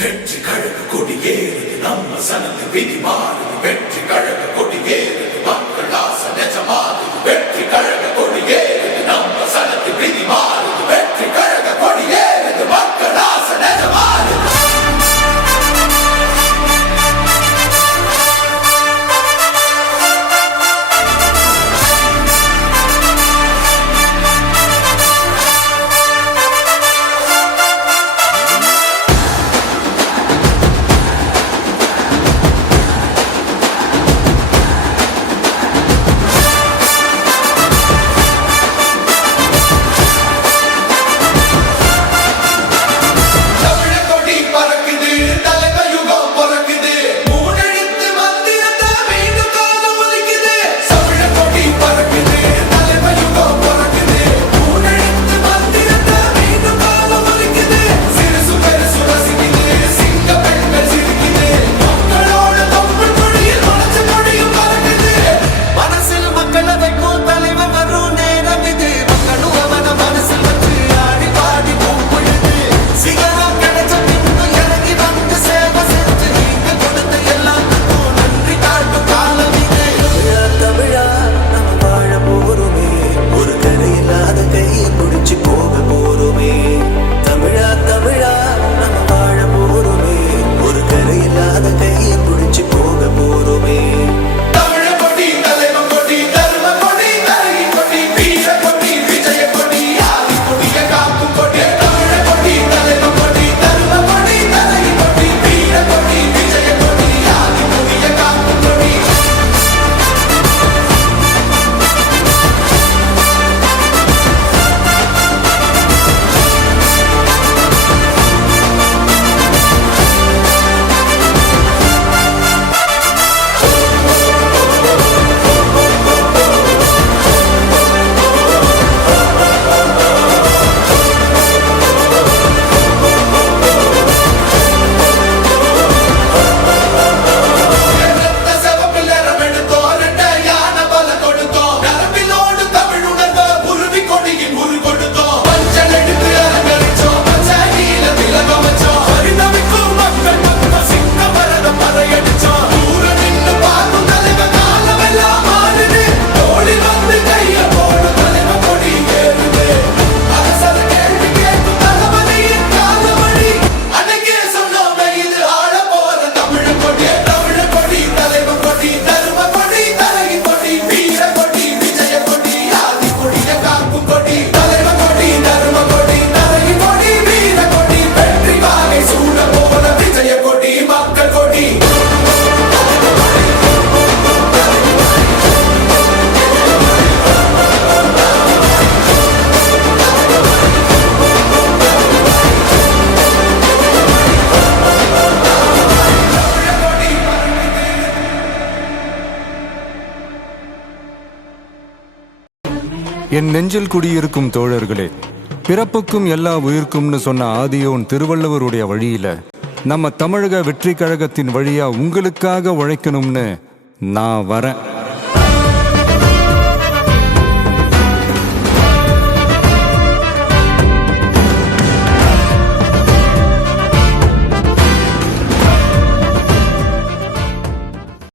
வெற்றி கழக கொடியேறுது நம்ம சனத்து விதி மாறுது வெற்றி கழக கொடியேறுது மக்கள் ஆசை நிஜமாறுது வெற்றி கழக கொடியேறுது நம்ம சனத்து விதி மாறுது வெற்றி கழக கொடியேறுது மக்கள் ஆசை நிஜமாறுது என் நெஞ்சில் குடியிருக்கும் தோழர்களே, பிறப்புக்கும் எல்லா உயிர்க்கும்னு சொன்ன ஆதியோன் திருவள்ளுவருடைய வழியில நம்ம தமிழக வெற்றி கழகத்தின் வழியா உங்களுக்காக உழைக்கணும்னு நான் வரேன்.